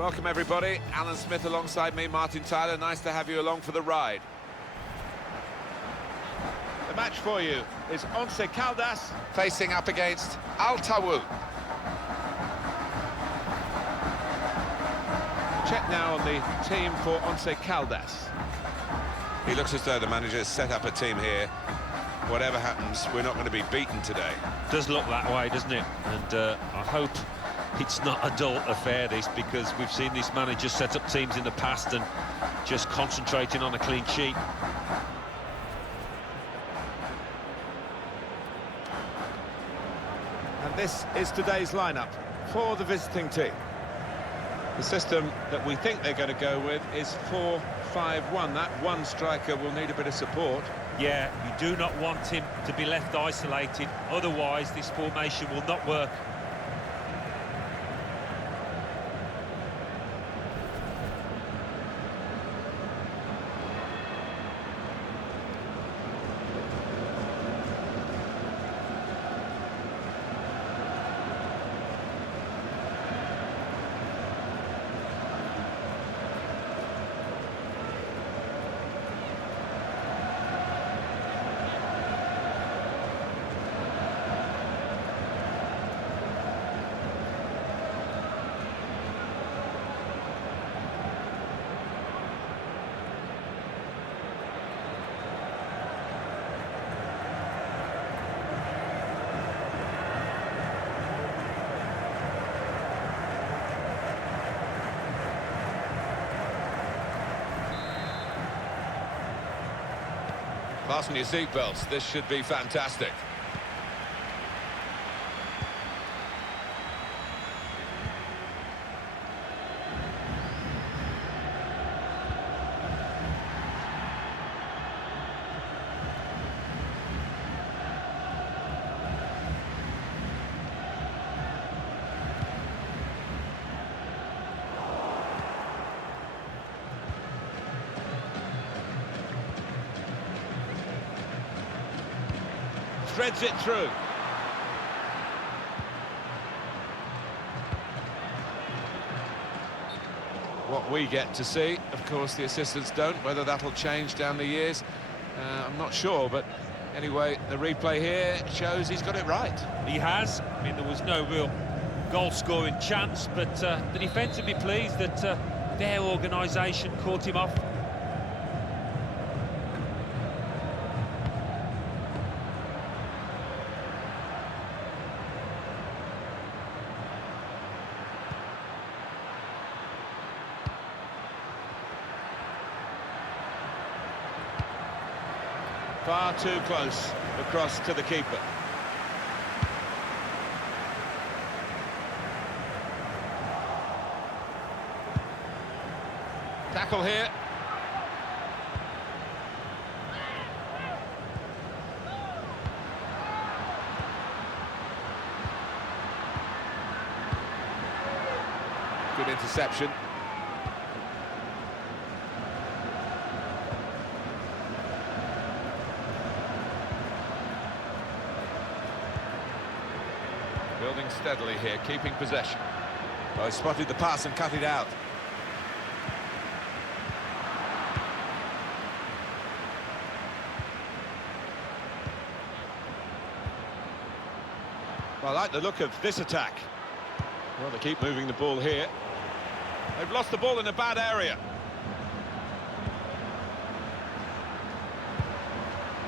Welcome everybody, Alan Smith alongside me, Martin Tyler. Nice to have you along for the ride. The match for you is Once Caldas Facing up against Taawoun. Check now on the team for Once Caldas. He looks as though the manager has set up a team here. Whatever happens, we're not going to be beaten today. Does look that way, doesn't it? And I hope it's not a dull affair, this, because we've seen this manager set up teams in the past and just concentrating on a clean sheet. And this is today's lineup for the visiting team. The system that we think they're going to go with is 4-5-1. That one striker will need a bit of support. Yeah, you do not want him to be left isolated, otherwise this formation will not work. Fasten your seatbelts, this should be fantastic. Threads it through. What we get to see, of course, the assistants don't. Whether that'll change down the years, I'm not sure. But anyway, the replay here shows he's got it right. He has. I mean, there was no real goal-scoring chance, but the defence would be pleased that their organisation caught him off. Far too close across to the keeper. Tackle here. Good interception. Building steadily here, keeping possession. Well, he spotted the pass and cut it out. Well, I like the look of this attack. Well, they keep moving the ball here. They've lost the ball in a bad area.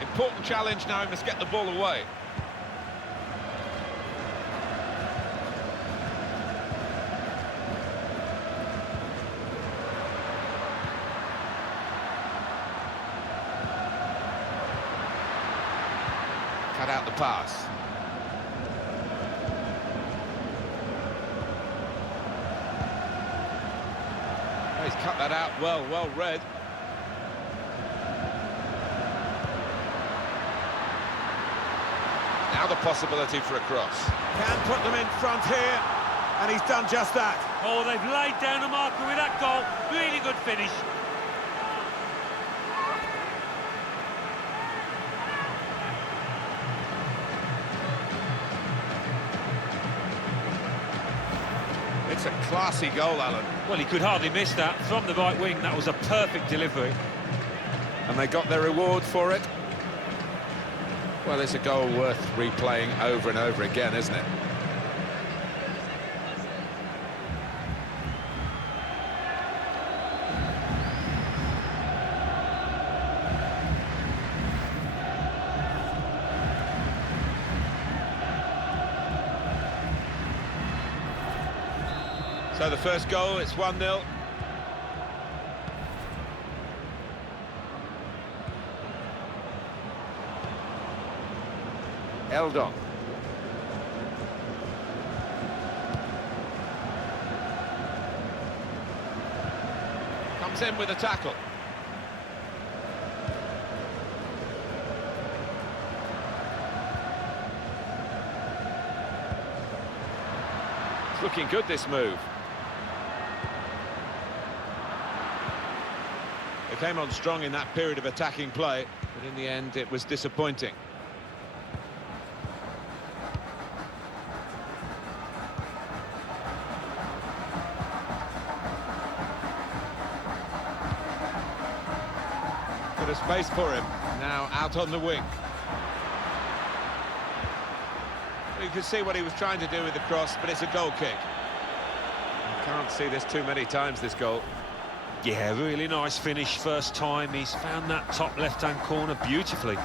Important challenge now, he must get the ball away. Cut out the pass. He's cut that out well read. Now the possibility for a cross. Can put them in front here, and he's done just that. Oh, they've laid down a marker with that goal. Really good finish. It's a classy goal, Alan. Well, he could hardly miss that. From the right wing, that was a perfect delivery. And they got their reward for it. Well, it's a goal worth replaying over and over again, isn't it? So the first goal, it's 1-0. Eldon. Comes in with a tackle. It's looking good, this move. They came on strong in that period of attacking play, but in the end it was disappointing. Bit of space for him, now out on the wing. You can see what he was trying to do with the cross, but it's a goal kick. You can't see this too many times, this goal. Yeah, really nice finish first time. He's found that top left-hand corner beautifully.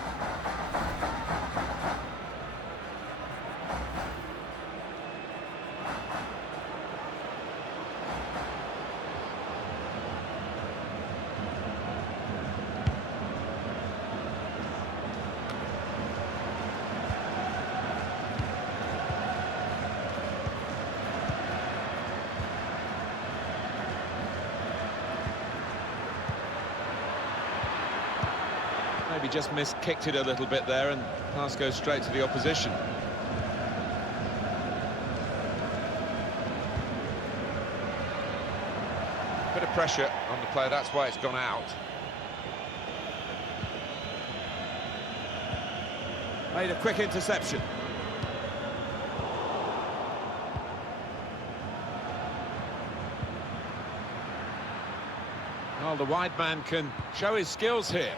Maybe just kicked it a little bit there, and pass goes straight to the opposition. Bit of pressure on the play, that's why it's gone out. Made a quick interception. Well, the wide man can show his skills here.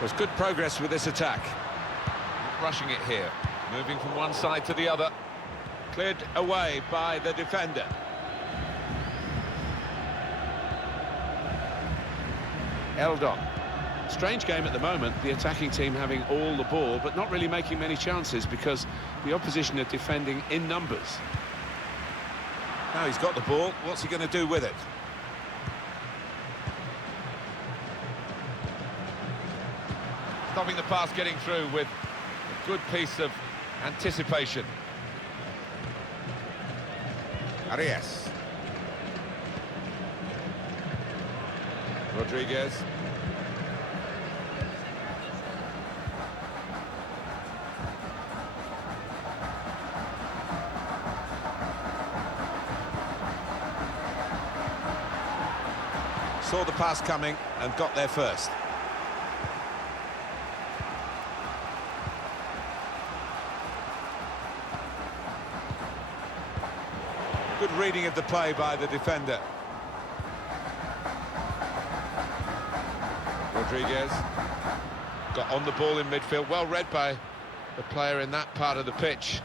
There's good progress with this attack. Not rushing it here. Moving from one side to the other. Cleared away by the defender. Eldon. Strange game at the moment. The attacking team having all the ball, but not really making many chances because the opposition are defending in numbers. Now he's got the ball. What's he going to do with it? Stopping the pass getting through with a good piece of anticipation. Arias. Rodriguez. Saw the pass coming and got there first. Good reading of the play by the defender. Rodriguez got on the ball in midfield, well read by the player in that part of the pitch.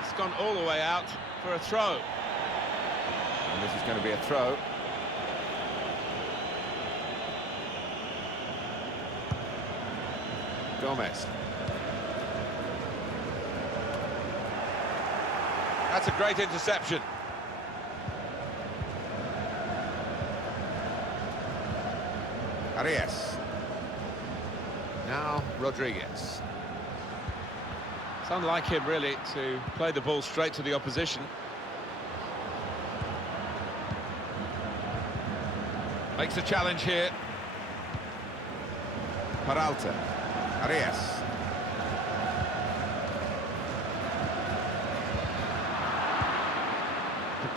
It's gone all the way out for a throw. And this is going to be a throw. Gomez. That's a great interception. Arias. Now Rodriguez. It's unlike him, really, to play the ball straight to the opposition. Makes a challenge here. Peralta. Arias.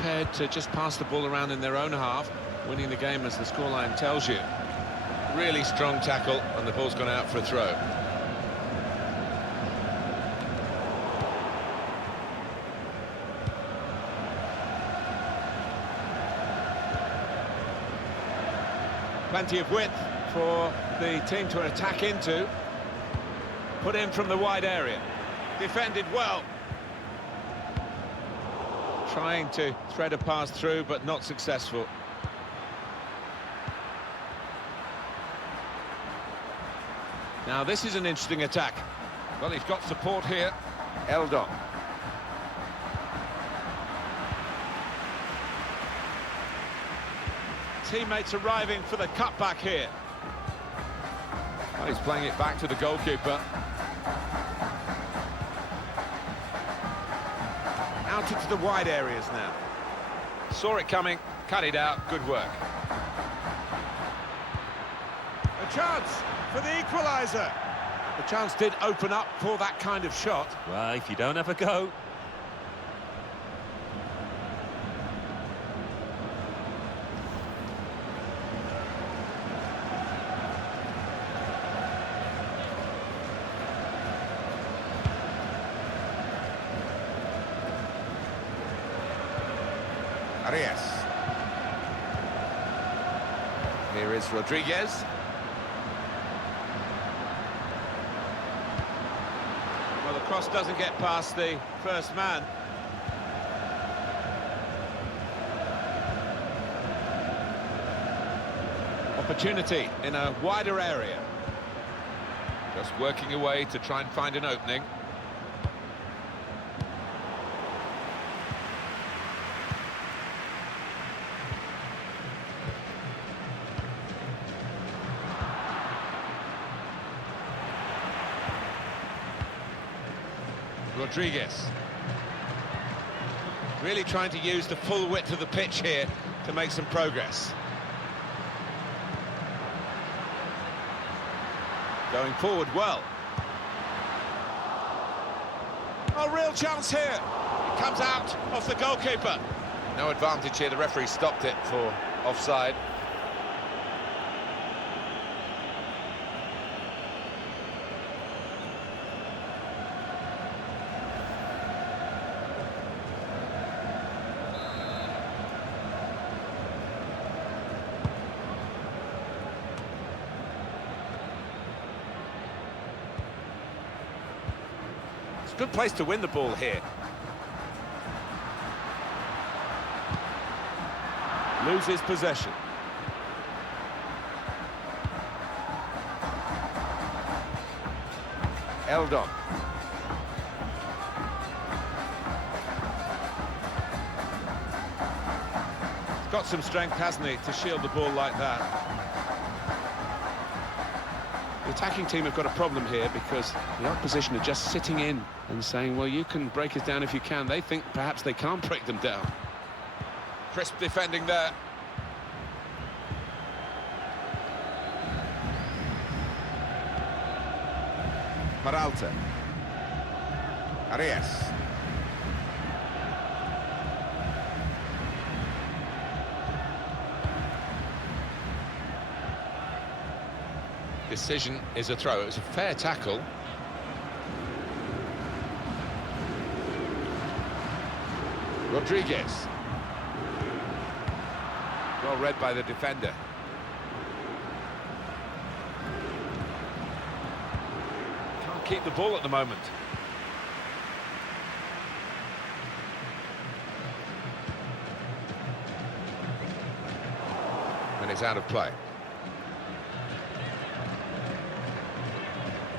prepared to just pass the ball around in their own half, winning the game as the scoreline tells you. Really strong tackle, and the ball's gone out for a throw. Plenty of width for the team to attack into. Put in from the wide area. Defended well. Trying to thread a pass through, but not successful. Now this is an interesting attack. Well, he's got support here. Eldon. Teammates arriving for the cutback here. Well, he's playing it back to the goalkeeper. Out into the wide areas now. Saw it coming, cut it out, good work. A chance for the equaliser. The chance did open up for that kind of shot. Well, if you don't have a go. Arias. Here is Rodriguez. Well, the cross doesn't get past the first man. Opportunity in a wider area. Just working away to try and find an opening. Rodriguez. Really trying to use the full width of the pitch here to make some progress. Going forward well. Oh, real chance here. It comes out off the goalkeeper. No advantage here, the referee stopped it for offside. Good place to win the ball here. Loses possession. Eldon. He's got some strength, hasn't he, to shield the ball like that. The attacking team have got a problem here because the opposition are just sitting in and saying, well, you can break us down if you can. They think perhaps they can't break them down. Crisp defending there. Peralta. Arias. Decision is a throw. It was a fair tackle. Rodriguez. Well read by the defender. Can't keep the ball at the moment. And it's out of play.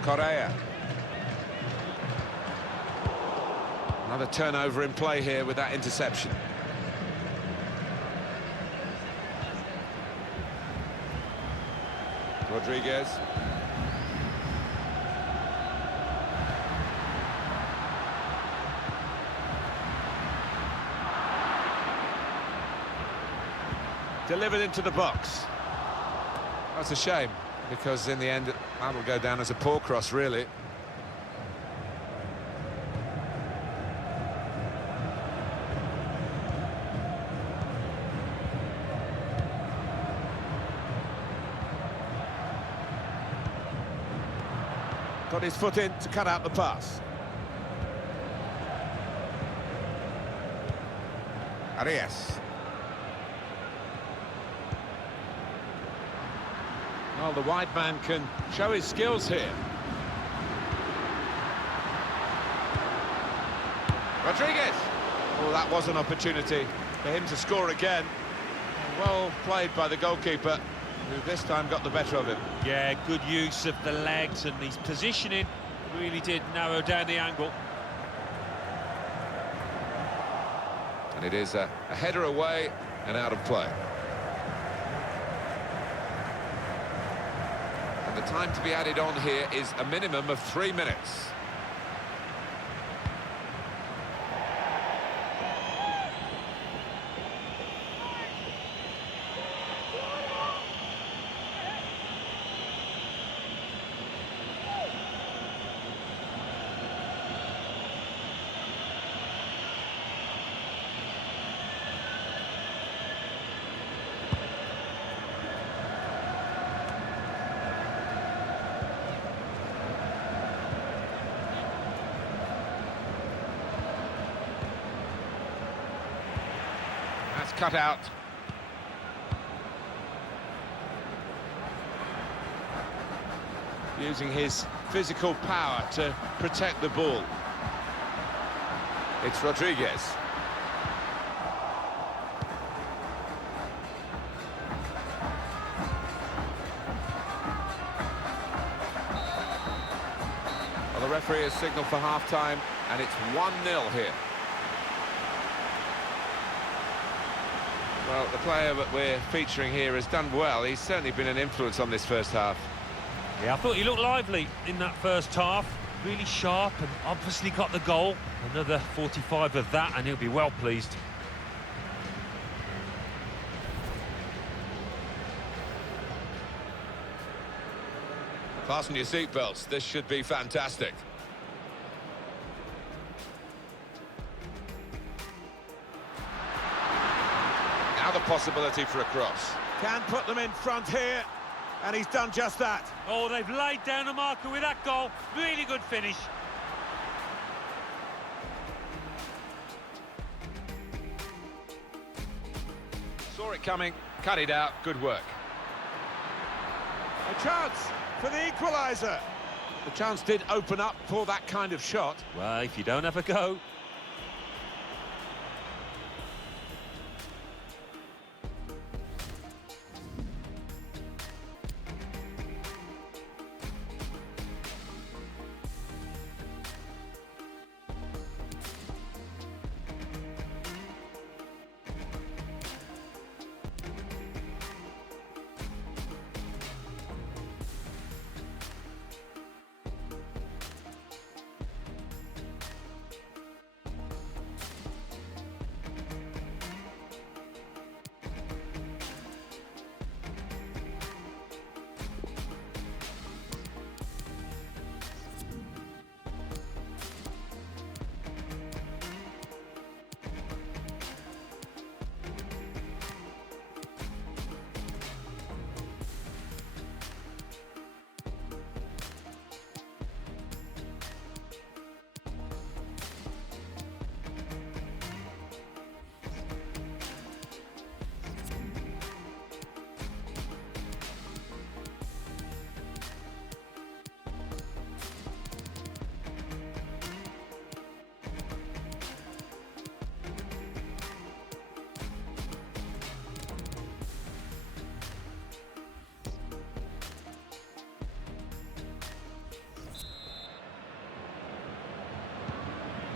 Correa. Another turnover in play here with that interception. Rodriguez. Delivered into the box. That's a shame, because in the end, that'll go down as a poor cross, really. Got his foot in to cut out the pass. Arias. Well, the wide man can show his skills here. Rodriguez. Oh, that was an opportunity for him to score again. Well played by the goalkeeper, who this time got the better of him. Yeah, good use of the legs, and his positioning really did narrow down the angle. And it is a header away and out of play. And the time to be added on here is a minimum of 3 minutes. Cut out. Using his physical power to protect the ball. It's Rodriguez. Well, the referee has signalled for half-time, and it's 1-0 here. Well, the player that we're featuring here has done well. He's certainly been an influence on this first half. Yeah, I thought he looked lively in that first half. Really sharp, and obviously got the goal. Another 45 of that, and he'll be well pleased. Fasten your seatbelts. This should be fantastic. Now the possibility for a cross. Can put them in front here, and he's done just that. Oh, they've laid down a marker with that goal. Really good finish. Saw it coming, cut it out, good work. A chance for the equaliser. The chance did open up for that kind of shot. Well, if you don't have a go.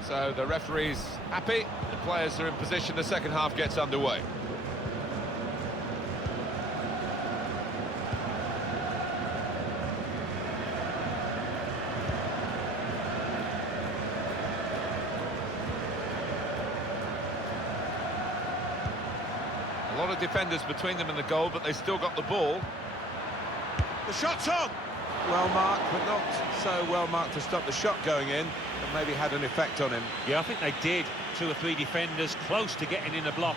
So the referee's happy, the players are in position, the second half gets underway. A lot of defenders between them and the goal, but they still got the ball. The shot's on! Well marked, but not so well marked to stop the shot going in. But maybe had an effect on him. Yeah, I think they did. 2 or 3 defenders close to getting in a block.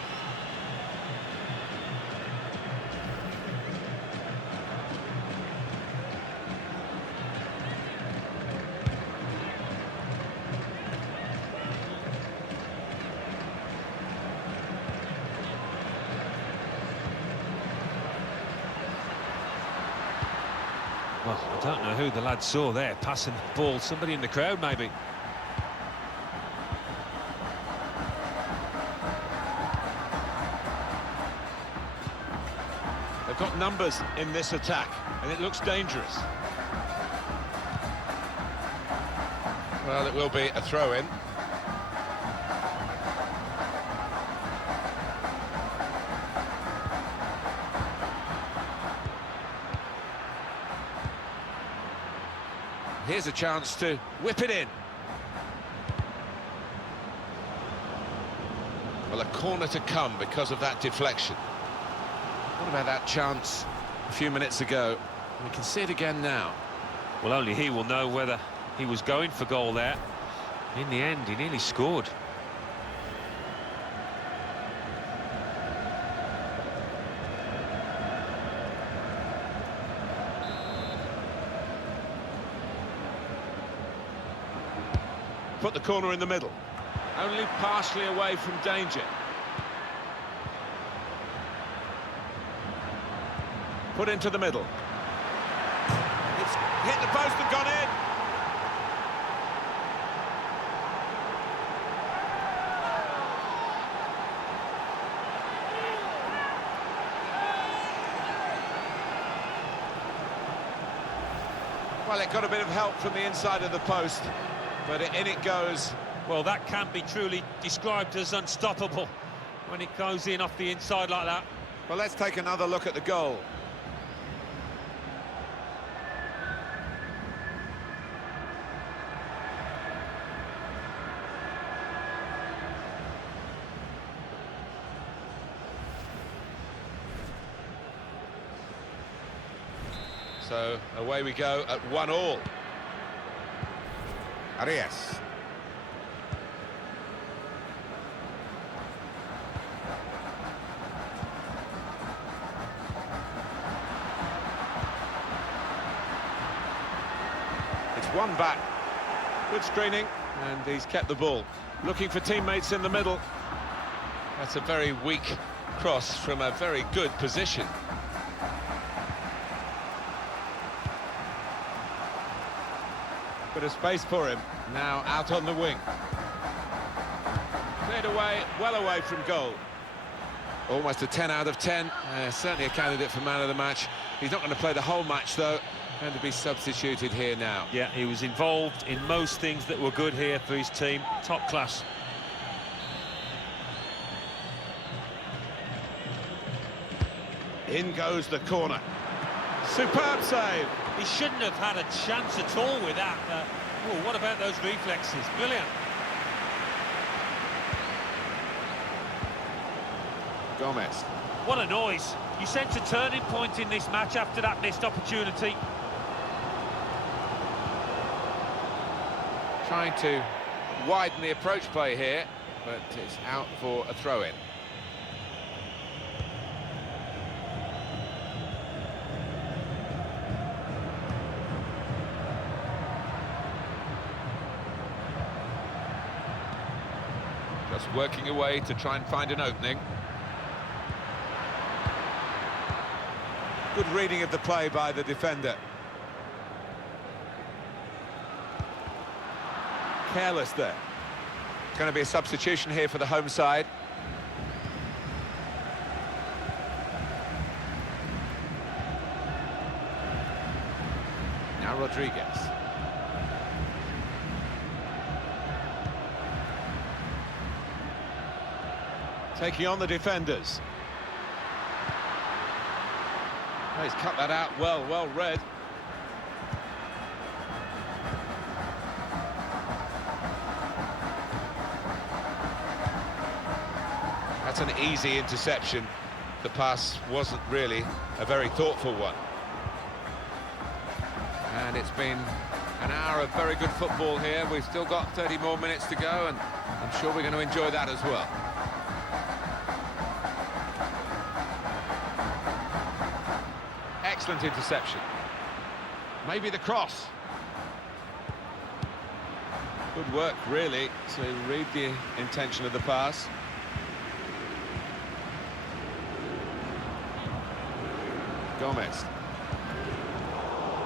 Don't know who the lad saw there, passing the ball. Somebody in the crowd, maybe. They've got numbers in this attack, and it looks dangerous. Well, it will be a throw-in. Here's a chance to whip it in. Well, a corner to come because of that deflection. What about that chance a few minutes ago? We can see it again now. Well, only he will know whether he was going for goal there. In the end, he nearly scored. Put the corner in the middle. Only partially away from danger. Put into the middle. It's hit the post and gone in. Well, it got a bit of help from the inside of the post, but in it goes. Well, that can be truly described as unstoppable when it goes in off the inside like that. Well, let's take another look at the goal. So away we go at 1-1. Arias. It's one back. Good screening, and he's kept the ball. Looking for teammates in the middle. That's a very weak cross from a very good position. Bit of space for him. Now out on the wing. Cleared away, well away from goal. Almost a 10 out of 10. Certainly a candidate for man of the match. He's not going to play the whole match, though. Going to be substituted here now. Yeah, he was involved in most things that were good here for his team. Top class. In goes the corner. Superb save. He shouldn't have had a chance at all with that. Oh, what about those reflexes? Brilliant. Gomez. What a noise. You sense a turning point in this match after that missed opportunity. Trying to widen the approach play here, but it's out for a throw-in. Just working away to try and find an opening. Good reading of the play by the defender. Careless there. Going to be a substitution here for the home side. Now Rodriguez. Taking on the defenders. Oh, he's cut that out well read. That's an easy interception. The pass wasn't really a very thoughtful one. And it's been an hour of very good football here. We've still got 30 more minutes to go, and I'm sure we're going to enjoy that as well. Excellent interception. Maybe the cross. Good work, really, to read the intention of the pass. Gomez.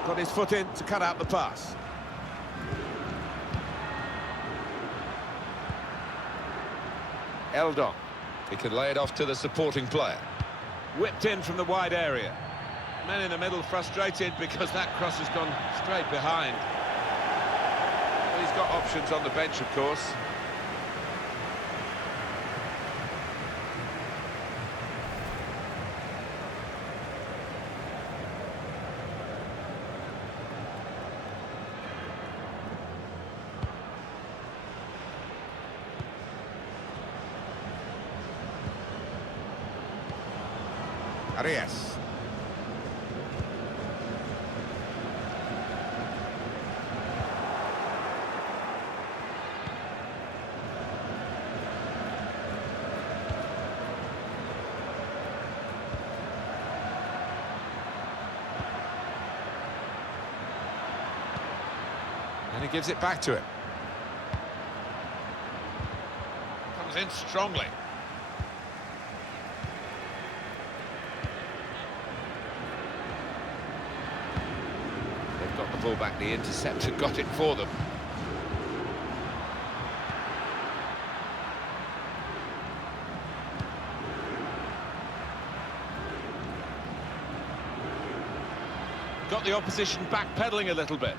got his foot in to cut out the pass. Eldon. He could lay it off to the supporting player. Whipped in from the wide area. Men in the middle frustrated because that cross has gone straight behind. Well, he's got options on the bench, of course. Arias. And he gives it back to him. Comes in strongly. Got the ball back, the interceptor got it for them. Got the opposition backpedaling a little bit.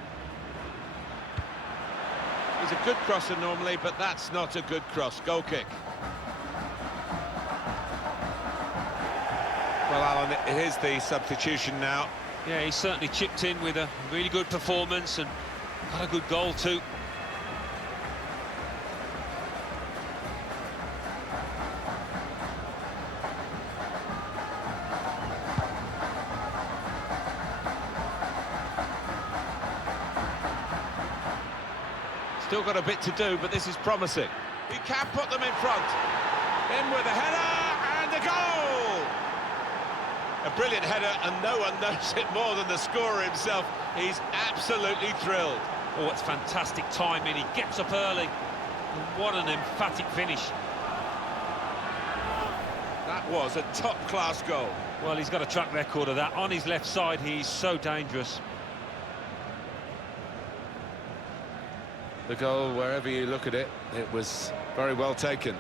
He's a good crosser normally, but that's not a good cross. Goal kick. Well, Alan, it is the substitution now. Yeah, he certainly chipped in with a really good performance and got a good goal too. Still got a bit to do, but this is promising. He can put them in front. In with a header and a goal! A brilliant header, and no one knows it more than the scorer himself. He's absolutely thrilled. Oh, it's fantastic timing. He gets up early. And what an emphatic finish. That was a top-class goal. Well, he's got a track record of that. On his left side, he's so dangerous. The goal, wherever you look at it, it was very well taken.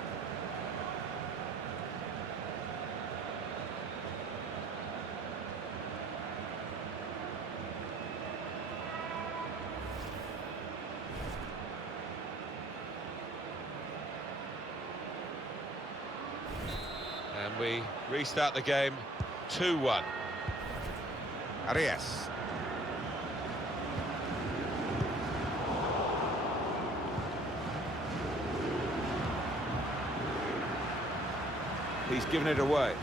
And we restart the game 2-1. Arias. He's given it away.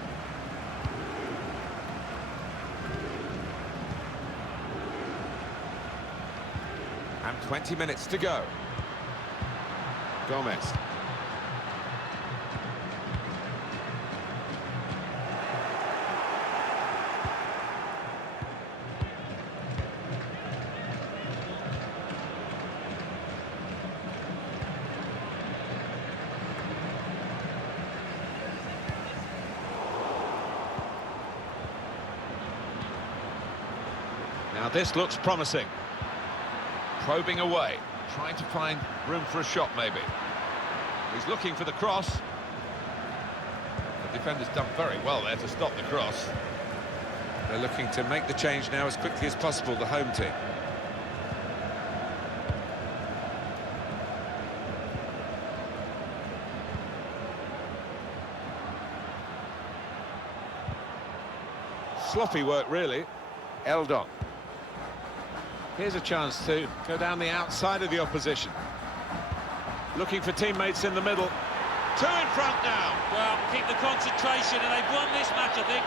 And 20 minutes to go. Gomez. Now this looks promising. Probing away, trying to find room for a shot maybe. He's looking for the cross. The defender's done very well there to stop the cross. They're looking to make the change now as quickly as possible, the home team. Sloppy work, really. Eldon. Here's a chance to go down the outside of the opposition. Looking for teammates in the middle. Two in front now. Well, keep the concentration, and they've won this match, I think.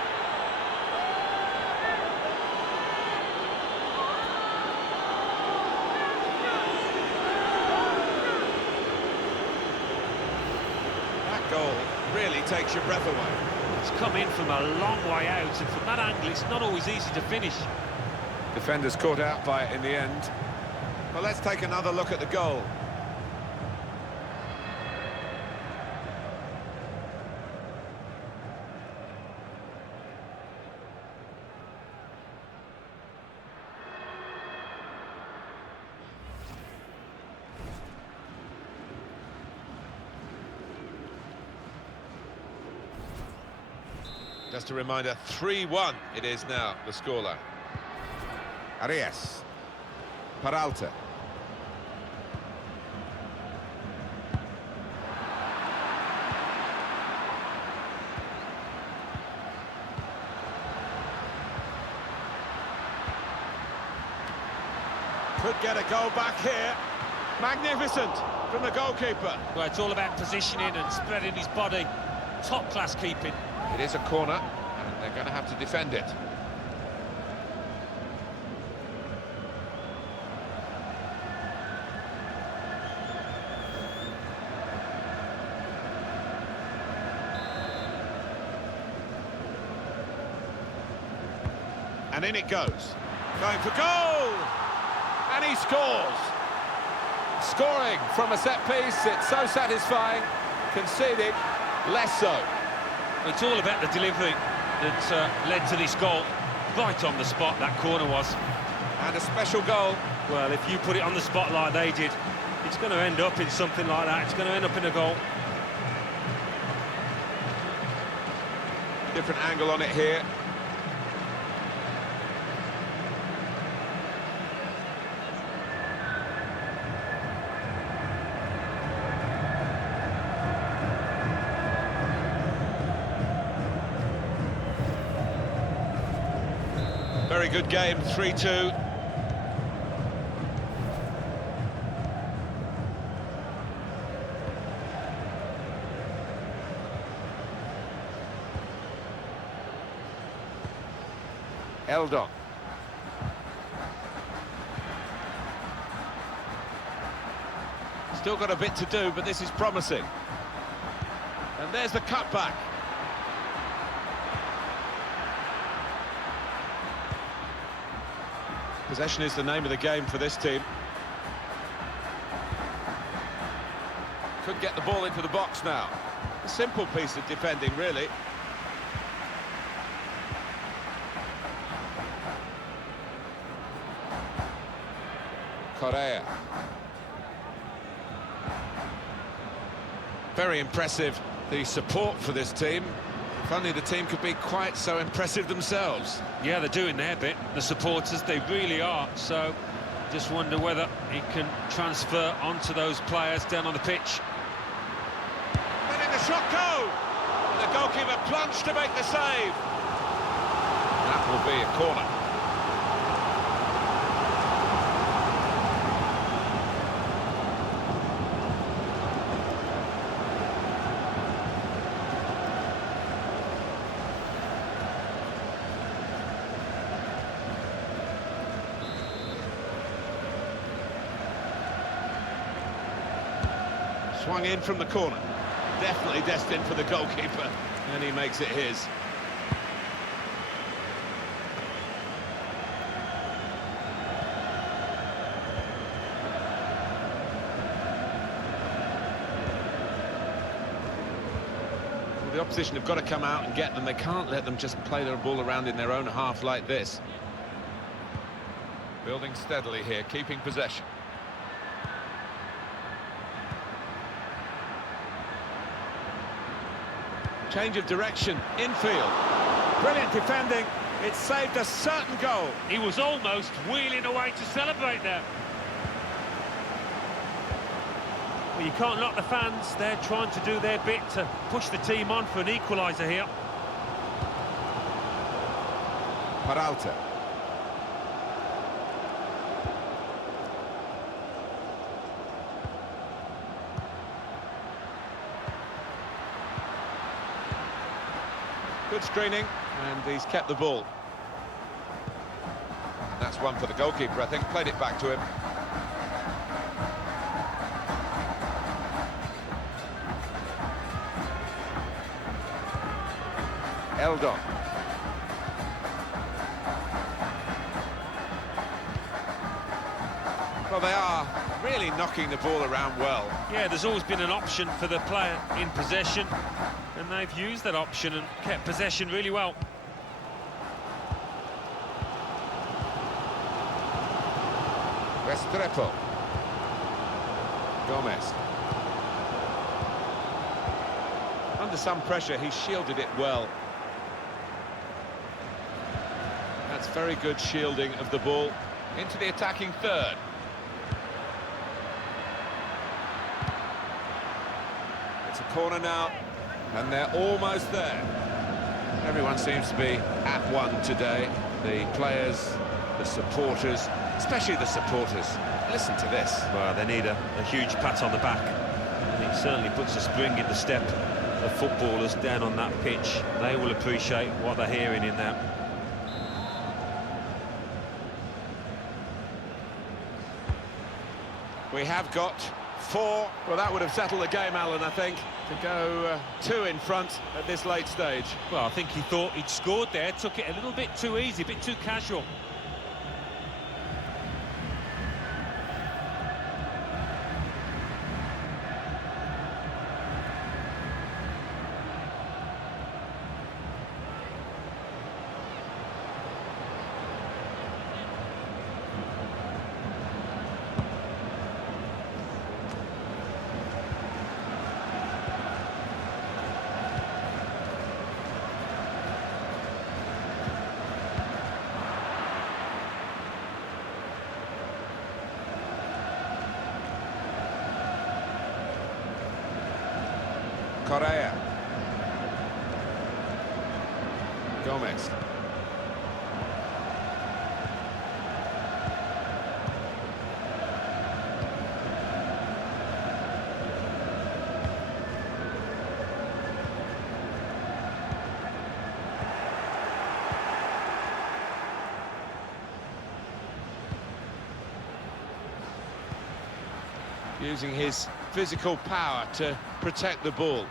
That goal really takes your breath away. It's come in from a long way out, and from that angle, it's not always easy to finish. Defenders caught out by it in the end. Well, let's take another look at the goal. Just a reminder, 3-1 it is now, the scoreline. Arias. Peralta. Could get a goal back here. Magnificent from the goalkeeper. Well, it's all about positioning and spreading his body. Top-class keeping. It is a corner, and they're going to have to defend it. And in it goes. Going for goal! And he scores! Scoring from a set piece, it's so satisfying. Conceding, less so. It's all about the delivery that led to this goal. Right on the spot, that corner was. And a special goal. Well, if you put it on the spot like they did, it's going to end up in something like that. It's going to end up in a goal. Different angle on it here. Very good game, 3-2. Eldon. Still got a bit to do, but this is promising. And there's the cutback. Possession is the name of the game for this team. Could get the ball into the box now. A simple piece of defending, really. Correa. Very impressive, the support for this team. If only the team could be quite so impressive themselves. Yeah, they're doing their bit. The supporters, they really are. So, just wonder whether it can transfer onto those players down on the pitch. Letting the shot go! And the goalkeeper plunged to make the save. That will be a corner. Swung in from the corner. Definitely destined for the goalkeeper. And he makes it his. Well, the opposition have got to come out and get them. They can't let them just play their ball around in their own half like this. Building steadily here, keeping possession. Change of direction, infield. Brilliant defending. It saved a certain goal. He was almost wheeling away to celebrate there. Well, you can't knock the fans. They're trying to do their bit to push the team on for an equaliser here. Peralta. Good screening, and he's kept the ball. That's one for the goalkeeper, I think. Played it back to him. Eldon. Well, they are really knocking the ball around well. Yeah, there's always been an option for the player in possession, and they've used that option and kept possession really well. Restrepo. Gomez. Under some pressure, he shielded it well. That's very good shielding of the ball. Into the attacking third. It's a corner now, and they're almost there. Everyone seems to be at one today. The players, the supporters, especially the supporters. Listen to this. Well, they need a huge pat on the back. And it certainly puts a spring in the step of footballers down on that pitch. They will appreciate what they're hearing in that. We have got 4. Well, that would have settled the game, Alan, I think, to go 2 in front at this late stage. Well, I think he thought he'd scored there, took it a little bit too easy, a bit too casual. Correa. Gomez. Using his physical power to protect the ball.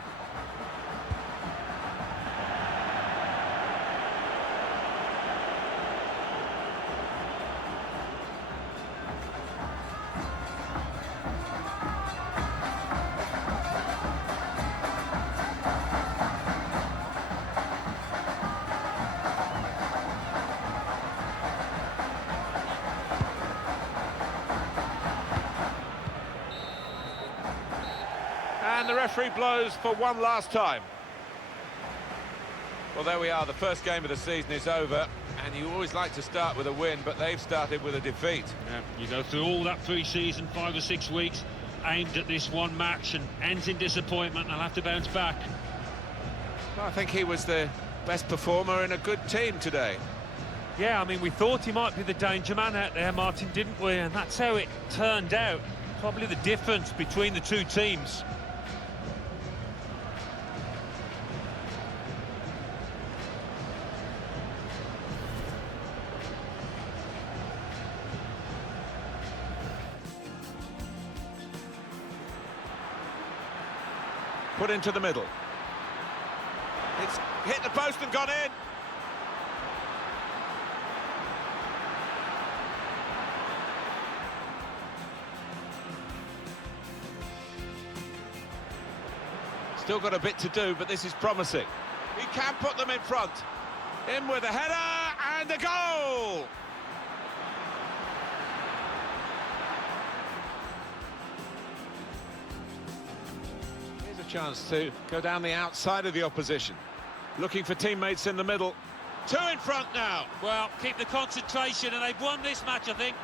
And the referee blows for one last time. Well, there we are. The first game of the season is over, and you always like to start with a win, but they've started with a defeat. Yeah, you go through all that pre-season, 5 or 6 weeks, aimed at this one match, and ends in disappointment, and I'll have to bounce back. Well, I think he was the best performer in a good team today. Yeah, I mean, we thought he might be the danger man out there, Martin, didn't we? And that's how it turned out. Probably the difference between the two teams. Put into the middle. It's hit the post and gone in. Still got a bit to do, but this is promising. He can put them in front. In with a header and a goal! Here's a chance to go down the outside of the opposition. Looking for teammates in the middle. 2 in front now. Well, keep the concentration, and they've won this match, I think.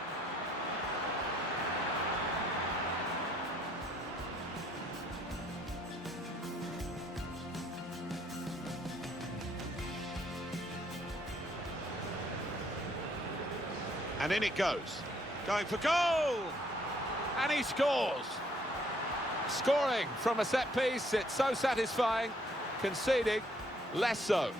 And in it goes. Going for goal! And he scores! Scoring from a set piece, it's so satisfying. Conceding, less so.